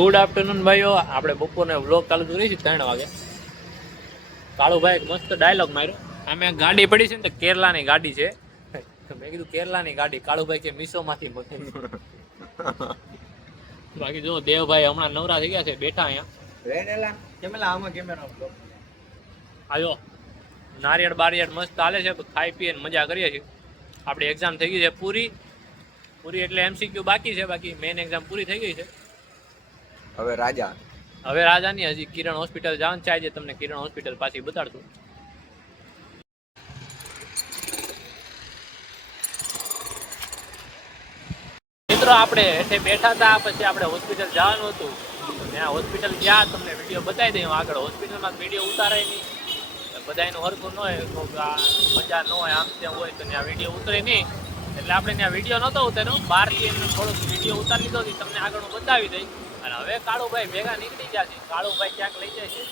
Good afternoon ભાઈઓ. આપણે બપોરને vlog ચાલુ કરીએ છે ત્રણ વાગે. કાળુભાઈ મસ્ત ડાયલોગ માર્યો. અમે ગાડી પડી છે ને તો કેરલાની ગાડી છે. મેં કીધું કેરલાની ગાડી. કાળુભાઈ કે મીસોમાંથી બાકી જો દેવભાઈ હમણાં નવરા થઈ ગયા છે બેઠા અહીંયા. આજો નારિયેળ બારિયેળ મસ્ત ચાલે છે ખાઈ પીએ મજા કરીએ છીએ. આપણી એક્ઝામ થઈ ગઈ છે પૂરી. પૂરી એટલે એમસીક્યુ બાકી છે બાકી મેઇન એક્ઝામ પૂરી થઈ ગઈ છે. હવે રાજા. હવે રાજાની હજી કિરણ હોસ્પિટલ જવાનું છે. તમને કિરણ હોસ્પિટલ પાછી બતાડશું. મિત્રો, આપણે એટલે બેઠા હતા, પછી આપણે હોસ્પિટલ જવાનું હતું. ત્યાં હોસ્પિટલ ગયા, તમને વીડિયો બતાવી દઈએ. આગળ હોસ્પિટલમાં વીડિયો ઉતારાય નહીં. બધાનું હરખું ન હોય મજા ન હોય, આમ ત્યાં હોય, તો ત્યાં વીડિયો ઉતરે નહીં. એટલે આપણે ત્યાં વીડિયો નહોતો ઉતાર્યો. બહારથી એમને થોડોક વીડિયો ઉતારી લીધો તમને આગળ હું બતાવી દઈ અને હવે કાળુભાઈ ભેગા નીકળી ગયા છે. કાળુભાઈ ક્યાંક લઈ જાય છે?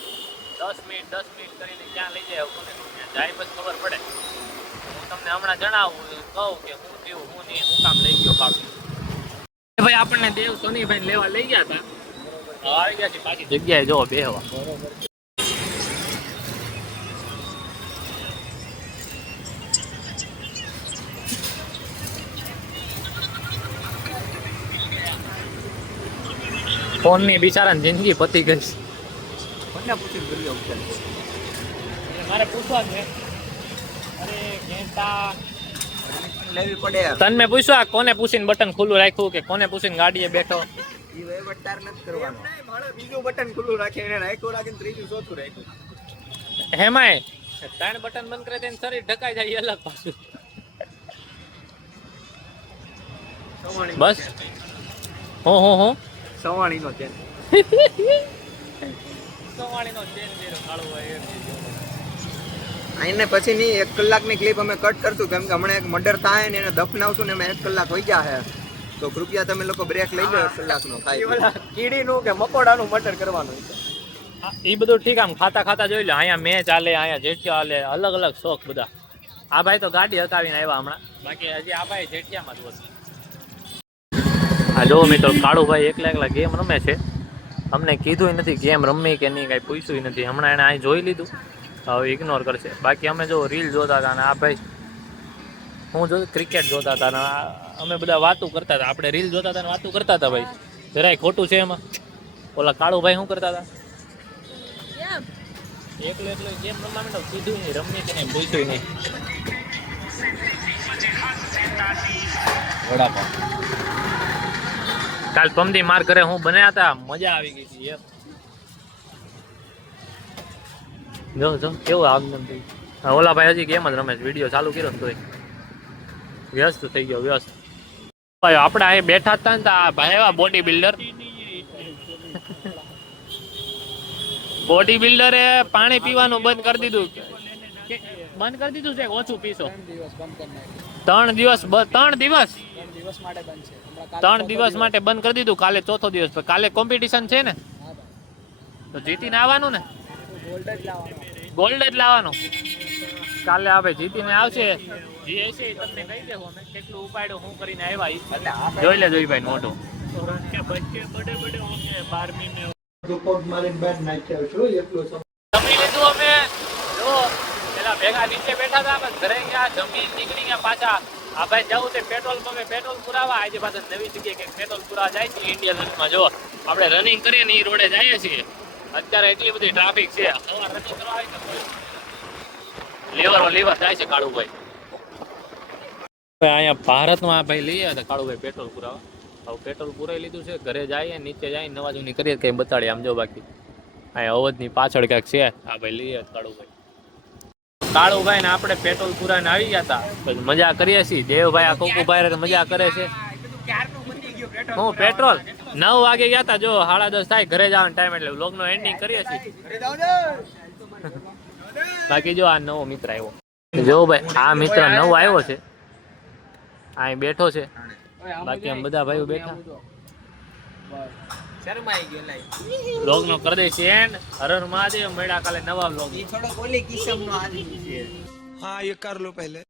દસ મિનિટ દસ મિનિટ કરીને ક્યાં લઈ જાય? કોને જાય પછી ખબર પડે. હું તમને હમણાં જણાવું કહું કે હું થયું હું નહીં હું કામ લઈ ગયો કાળુ. ભાઈ આપણને દેવ સોનીભાઈ લેવા લઈ ગયા હતા. આવી ગયા છે પાછી. જગ્યાએ જો બેહવા. ફોનની બિચારાની જિંદગી પતી ગઈ. છે. મારે પૂછવા છે. અરે ઘેટા. લેવી પડે તને મેં પૂછ્યું આ કોને પૂછીને બટન ખુલ્લું રાખ્યું કે કોને પૂછીને ગાડીએ બેઠો? ઈ વહીવટ તાર નથી કરવાનો. મારે બીજું બટન ખુલ્લું રાખે એને રાખ્યું રાખીને ત્રીજું ચોથું રાખ્યું. હેમાય. ત્રણ બટન બંધ કરે તેને શરીર ઢકાઈ જાય એ અલગ પાછું. બસ. હો હો હો. સવાણી નો ચેન. સવાણીનો ચેન જેરો કાળો હોય એ. આઈને પછી ની એક કલાકની ક્લિપ અમે કટ કરશું કેમ કે હમણાં એક મર્ડર થાય ને એને દફનાવશું ને એમાં એક કલાક વહી જાય તો કૃપયા તમે લોકો બ્રેક લઈ લો એક કલાકનો ખાઈ કીડીનું કે મકોડાનું મર્ડર કરવાનું હા, ઈ બધું ઠીક આમ ખાતા ખાતા જોઈ લો અહીંયા મેં ચાલે અહીંયા જેઠિયા હાલે અલગ અલગ શોખ બધા. આ ભાઈ તો ગાડી હકાવીને આવ્યા હમણાં. બાકી હજી આ ભાઈ જેઠિયામાં જ હોય. હા જો મિત્રો, કાળુભાઈ એકલા એકલા ગેમ રમે છે. અમને કીધું નથી ગેમ રમી કે નહીં, કાંઈ પૂછ્યું નથી. હમણાં એણે અહીં જોઈ લીધું. હવે ઇગ્નોર કરશે. બાકી અમે જો રીલ જોતા હતા અને આ ભાઈ, હું જો ક્રિકેટ જોતા હતા અને અમે બધા વાતું કરતા હતા. આપણે રીલ જોતા હતા ને વાતું કરતા હતા ભાઈ. જરાય ખોટું છે એમાં. ઓલા કાળુભાઈ શું કરતા હતા? એકલો એકલો ગેમ રમવા માંડો? કીધું નહીં રમી કે નહીં, પૂછ્યું નહીં. વડાપાવ. કાલ પમદી માર કરે હું બન્યા હતા મજા આવી ગઈ હતી જો જો, કેવું આગમન થયું. ઓલા ભાઈ હજી કેમ જ રમે વીડિયો ચાલુ કર્યો ને તોય. વ્યસ્ત થઈ ગયો, વ્યસ્ત. ભાઈ, આપણે અહીં બેઠા હતા ને આ ભાઈ એવા બોડી બિલ્ડર બોડી બિલ્ડરે પાણી પીવાનું બંધ કરી દીધું. બંધ કરી દીધું છે ઓછું પીશો? ત્રણ દિવસ ત્રણ દિવસ? ત્રણ દિવસ માટે બંધ કરી દીધું કાલે ચોથો દિવસ. પર કાલે કોમ્પિટિશન છે ને. તો જીતીને આવવાનું ને? ગોલ્ડ જ લાવવાનું. કાલે આવે જીતીને આવશે. જે હશે તમને કહી દેવો. અમે કેટલું ઉપાડ્યું હું કરીને આવ્યા એટલે જોઈ લે જોઈ ભાઈ મોટું જમી લીધું અમે. જો પેલા ભેગા નીચે બેઠા હતા ઘરે ગયા જમી નીકળી ગયા પાછા. આ ભાઈ જવું છે પેટ્રોલ પંપે. પેટ્રોલ પુરાવા. આજે પાછા નવી જગ્યાએ કંઈક પેટ્રોલ પુરાવા જાય છે ઇન્ડિયા રનમાં જો આપણે રનિંગ કરીએ ને એ રોડે જઈએ છીએ. અત્યારે એટલી બધી ટ્રાફિક છે. સવાર રનિંગ લીવર લીવર જાય છે કાળુભાઈ. અહીંયા ભારતમાં ભાઈ લઈએ તો કાળુભાઈ પેટ્રોલ પુરાવા. હવે પેટ્રોલ પુરાવી લીધું છે. ઘરે જઈએ, નીચે જઈને નવાજૂની કરીએ કંઈ બતાડીએ. આમ જો બાકી. અહીંયા અવધની પાછળ ક્યાંક છે. આ ભાઈ લઈએ કાળુભાઈ. કાળુભાઈ ને આપણે પેટ્રોલ પુરાઈને આવી ગયા હતા મજા કરીએ છીએ. દેવભાઈ આ કોકુભાઈ મજા કરે છે. હું પેટ્રોલ. નવ વાગે ગયા હતા જો સાડા દસ થાય ઘરે જવાનો ટાઈમ એટલે વ્લોગ નો એન્ડિંગ કરીએ છીએ. બાકી જો આ નવો મિત્ર આવ્યો. જો ભાઈ આ મિત્ર નવો આવ્યો છે. અહીં બેઠો છે. બાકી આમ બધા ભાઈઓ બેઠા. શરમાઈ ગયો લાઈ બ્લોગ નો કરી દે છે એન્ડ હરર મહાદેવ મળ્યા કાલે નવા બ્લોગ એ થોડો બોલી કિસમ નો આદમી છે. હા એ કર લો પહેલે.